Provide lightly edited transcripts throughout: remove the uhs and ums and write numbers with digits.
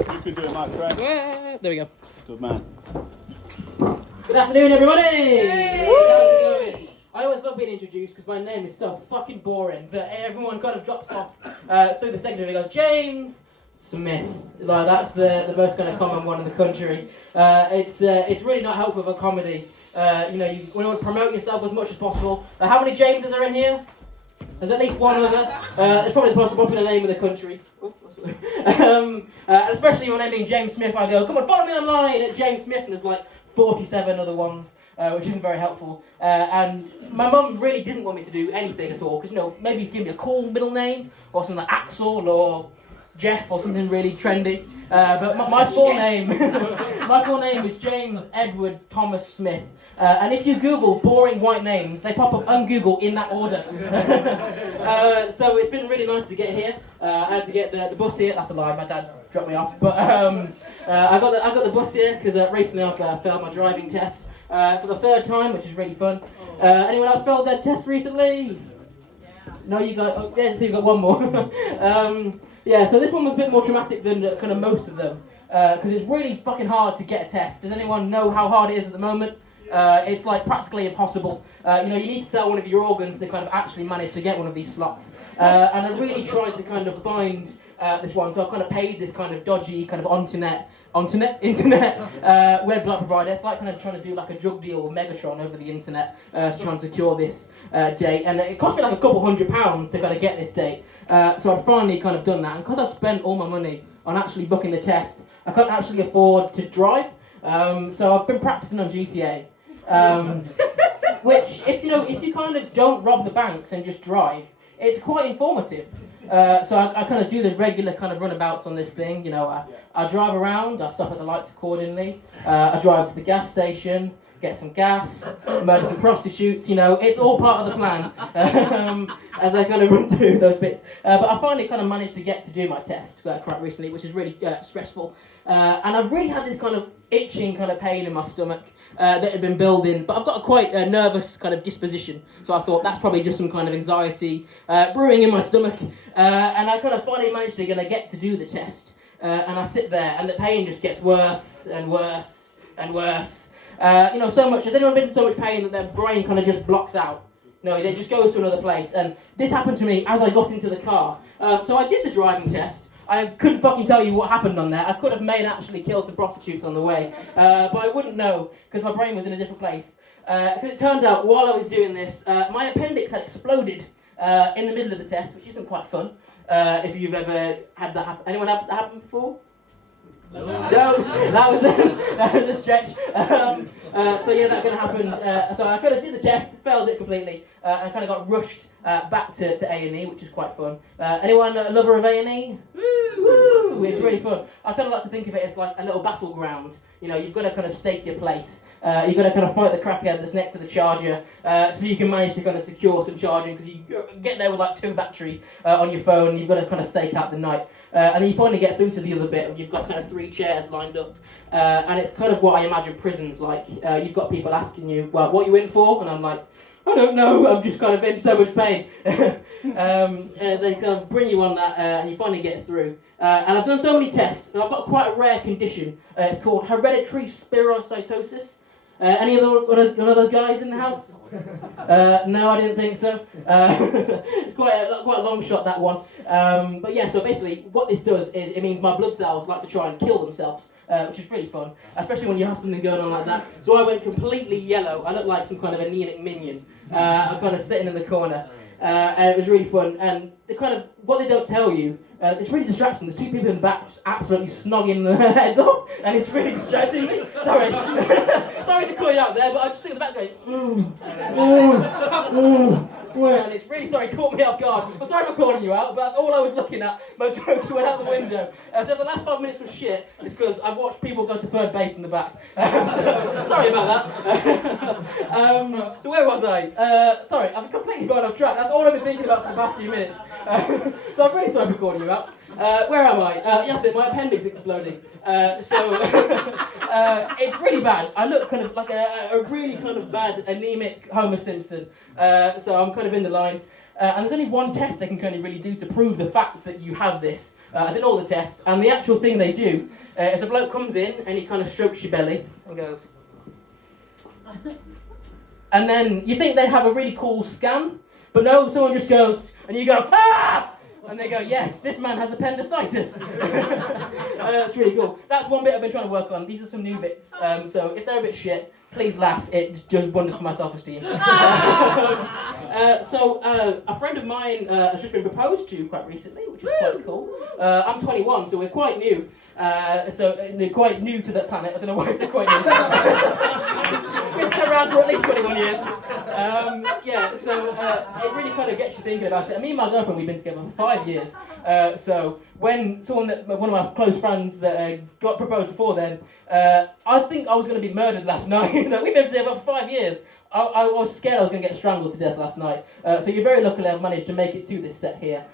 You could do it, Mike, right? Yeah, there we go. Good man. Good afternoon, everybody! Hey. How's it going? I always love being introduced because my name is so fucking boring that everyone kind of drops off through the secondary and goes, James Smith. Like, that's the most kind of common one in the country. It's really not helpful for comedy. You want to promote yourself as much as possible. How many Jameses are in here? There's at least one other. It's probably the most popular name in the country. Especially when I mean James Smith, I go, come on, follow me online at James Smith, and there's like 47 other ones, which isn't very helpful. And my mum really didn't want me to do anything at all, because, maybe give me a cool middle name, or something like Axel, or Jeff, or something really trendy. But my full name, my full name is James Edward Thomas Smith. And if you Google boring white names, they pop up on Google in that order. So it's been really nice to get here. I had to get the bus here. That's a lie. My dad dropped me off. But I got the bus here because recently I've failed my driving test for the third time, which is really fun. Anyone else failed their test recently? Yeah. No, you guys. Oh, yeah, so you've got one more. So this one was a bit more traumatic than kind of most of them because it's really fucking hard to get a test. Does anyone know how hard it is at the moment? It's like practically impossible. You need to sell one of your organs to kind of actually manage to get one of these slots. And I really tried to kind of find this one, so I've kind of paid this kind of dodgy kind of internet website provider. It's like kind of trying to do like a drug deal with Megatron over the internet to try and secure this date. And it cost me like a couple £100 to kind of get this date. So I'd finally kind of done that. And because I've spent all my money on actually booking the test, I can't actually afford to drive. So I've been practicing on GTA. Which, if you kind of don't rob the banks and just drive, it's quite informative. So I kind of do the regular kind of runabouts on this thing. I drive around, I stop at the lights accordingly. I drive to the gas station, get some gas, murder some prostitutes. It's all part of the plan as I kind of run through those bits. But I finally kind of managed to get to do my test quite recently, which is really stressful. And I've really had this kind of itching kind of pain in my stomach that had been building, but I've got a quite nervous kind of disposition, so I thought that's probably just some kind of anxiety brewing in my stomach, and I kind of finally managed to get to do the test, and I sit there, and the pain just gets worse and worse and worse. So much. Has anyone been in so much pain that their brain kind of just blocks out? No, it just goes to another place, and this happened to me as I got into the car. So I did the driving test. I couldn't fucking tell you what happened on there. I could have actually killed some prostitutes on the way, but I wouldn't know because my brain was in a different place. Because it turned out while I was doing this, my appendix had exploded in the middle of the test, which isn't quite fun. If you've ever had that happen, anyone had that happen before? No, that was a stretch. So yeah, that kind of happened. So I kind of did the test, failed it completely, and kind of got rushed back to A&E, which is quite fun. Anyone a lover of A&E? Woo! It's really fun. I kind of like to think of it as like a little battleground. You've got to kind of stake your place. You've got to kind of fight the crackhead that's next to the charger, so you can manage to kind of secure some charging, because you get there with like 2 battery on your phone, and you've got to kind of stake out the night. And then you finally get through to the other bit, and you've got kind of 3 chairs lined up. And it's kind of what I imagine prison's like. You've got people asking you, well, what are you in for? And I'm like, I don't know, I'm just kind of in so much pain. They kind of bring you on that, and you finally get through. And I've done so many tests, and I've got quite a rare condition. It's called hereditary spherocytosis. Any of one of those guys in the house? No, I didn't think so. It's quite a long shot, that one. But yeah, so basically what this does is it means my blood cells like to try and kill themselves, which is really fun, especially when you have something going on like that. So I went completely yellow. I looked like some kind of anemic minion. I'm kind of sitting in the corner. And it was really fun. And what they don't tell you, it's really distracting. There's 2 people in the back just absolutely snogging their heads off, and it's really distracting me. Sorry. Sorry to call you out there, but I just think in the back going, and it's really caught me off guard. I'm sorry for calling you out, but that's all I was looking at. My jokes went out the window. So if the last 5 minutes was shit, it's because I've watched people go to third base in the back. So, sorry about that. So where was I? Sorry, I've completely gone off track. That's all I've been thinking about for the past few minutes. So I'm really sorry for calling you out. Where am I? Yes, my appendix exploding. So it's really bad. I look kind of like a really kind of bad anemic Homer Simpson. So I'm kind of in the line. and there's only one test they can kind of really do to prove the fact that you have this. I did all the tests, and the actual thing they do is a bloke comes in and he kind of strokes your belly and goes, and then you think they'd have a really cool scan, but no, someone just goes, and you go, ah! And they go, yes, this man has appendicitis. That's really cool. That's one bit I've been trying to work on. These are some new bits. So if they're a bit shit, please laugh. It just wonders for my self-esteem. So a friend of mine has just been proposed to quite recently, which is quite cool. I'm 21, so we're quite new. They're quite new to that planet. I don't know why I say quite new. Been around for at least 21 years. It really kind of gets you thinking about it. And me and my girlfriend, we've been together for 5 years. So when one of my close friends that got proposed before then, I think I was going to be murdered last night. We've been together for 5 years. I was scared I was going to get strangled to death last night. So you're very lucky I've managed to make it to this set here.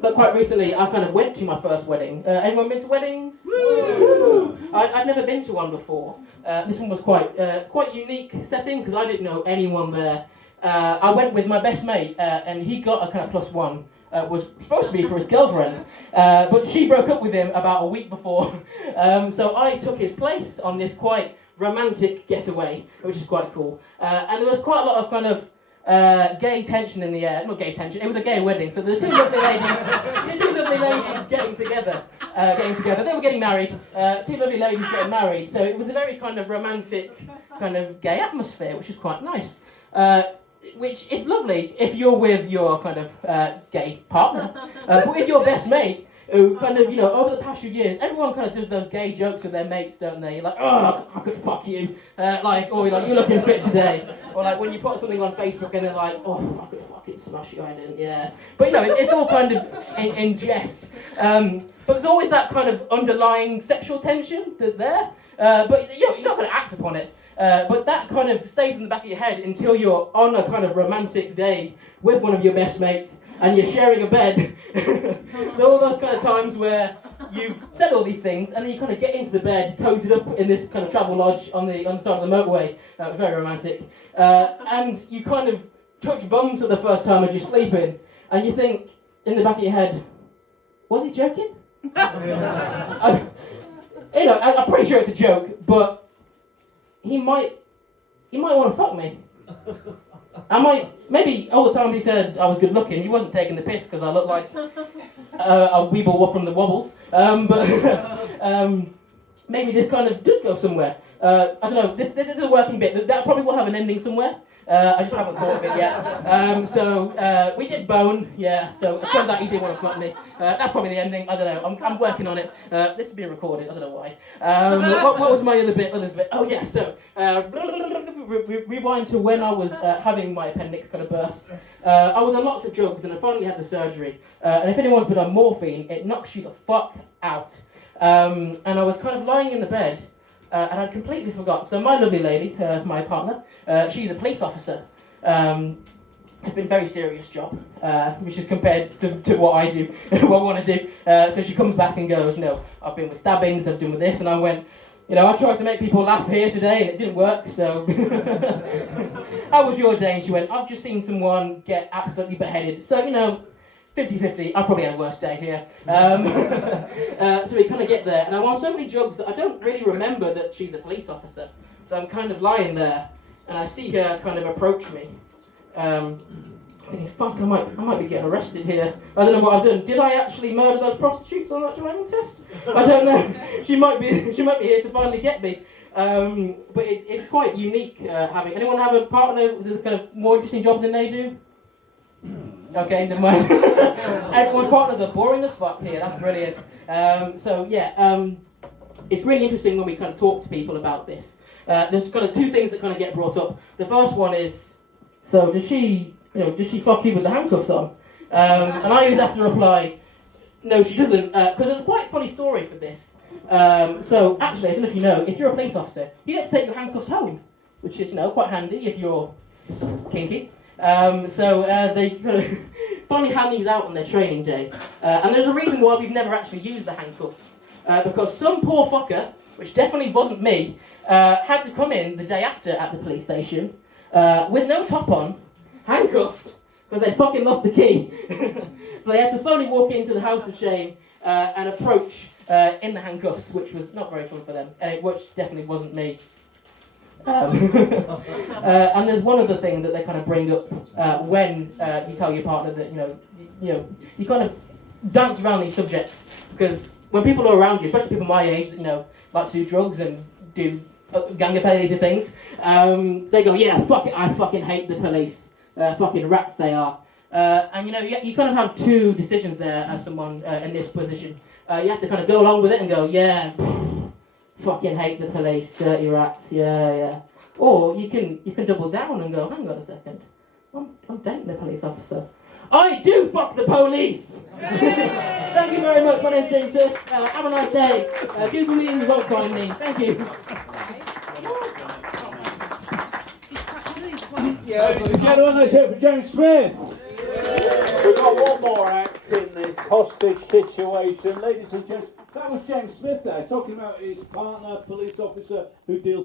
But quite recently, I kind of went to my first wedding. Anyone been to weddings? Woo! I'd never been to one before. This one was quite unique setting because I didn't know anyone there. I went with my best mate, and he got a kind of +1. Was supposed to be for his girlfriend, but she broke up with him about a week before. So I took his place on this quite romantic getaway, which is quite cool. And there was quite a lot of kind of gay tension in the air. Not gay tension, it was a gay wedding, so the two lovely ladies getting together. They were getting married, two lovely ladies getting married, so it was a very kind of romantic, kind of gay atmosphere, which is quite nice. Which is lovely if you're with your kind of gay partner. But with your best mate, who kind of, over the past few years, everyone kind of does those gay jokes with their mates, don't they? You're like, oh, I could fuck you. Or you're like, you're looking fit today. Or like when you put something on Facebook and they're like, oh, I could fucking smash you, I didn't, yeah. But it's all kind of in jest. But there's always that kind of underlying sexual tension that's there. But you're not going to act upon it. But that kind of stays in the back of your head until you're on a kind of romantic day with one of your best mates and you're sharing a bed. So all those kind of times where you've said all these things and then you kind of get into the bed, cozied up in this kind of travel lodge on the side of the motorway, very romantic, and you kind of touch bums for the first time as you're sleeping, and you think in the back of your head, was he joking? I'm pretty sure it's a joke, but he might want to fuck me. Maybe all the time he said I was good looking, he wasn't taking the piss because I look like a weeble from the Wobbles. Maybe this kind of does go somewhere. I don't know, this is a working bit. That probably will have an ending somewhere. I just haven't thought of it yet. We did bone, yeah, so it turns out he did want to fuck me. That's probably the ending, I don't know, I'm working on it. This is being recorded, I don't know why. What was my other bit? Oh yeah, so, rewind to when I was having my appendix kind of burst. I was on lots of drugs and I finally had the surgery. And if anyone's been on morphine, it knocks you the fuck out. And I was kind of lying in the bed, and I'd completely forgot. So my lovely lady, my partner, she's a police officer. It's been a very serious job, which is compared to what I do, what I want to do. So she comes back and goes, I've been with stabbings, I've done with this, and I went, I tried to make people laugh here today and it didn't work, so how was your day? And she went, I've just seen someone get absolutely beheaded. So, 50-50, I probably had a worse day here. So we kind of get there, and I'm on so many drugs that I don't really remember that she's a police officer. So I'm kind of lying there, and I see her kind of approach me. Thinking, fuck, I might be getting arrested here. I don't know what I've done. Did I actually murder those prostitutes on that driving test? I don't know. She might be here to finally get me. But it's quite unique having. Anyone have a partner with a kind of more interesting job than they do? Okay, never mind. Everyone's partners are boring as fuck here. That's brilliant. It's really interesting when we kind of talk to people about this. There's kind of two things that kind of get brought up. The first one is, so does she fuck you with the handcuffs on? And I always have to reply, no, she doesn't, because there's a quite funny story for this. So actually, I don't know if you know, if you're a police officer, you get to take your handcuffs home, which is quite handy if you're kinky. They kind of finally hand these out on their training day. And there's a reason why we've never actually used the handcuffs. Because some poor fucker, which definitely wasn't me, had to come in the day after at the police station with no top on, handcuffed, because they fucking lost the key. So they had to slowly walk into the house of shame and approach in the handcuffs, which was not very fun for them, which definitely wasn't me. And there's one other thing that they kind of bring up when you tell your partner that you kind of dance around these subjects, because when people are around you, especially people my age that like to do drugs and do gang affiliated things, they go, yeah, fuck it, I fucking hate the police, fucking rats they are. And you kind of have two decisions there as someone in this position. You have to kind of go along with it and go, yeah, fucking hate the police, dirty rats, yeah. Or you can double down and go, hang on a second, I'm dating a police officer. I do fuck the police! Thank you very much, my name's James Smith. Have a nice day. Google me and you won't find me. Thank you. Ladies and gentlemen, let's hear it for James Smith. We've got one more act in this hostage situation. Ladies and gentlemen, that was James Smith there, talking about his partner, police officer, who deals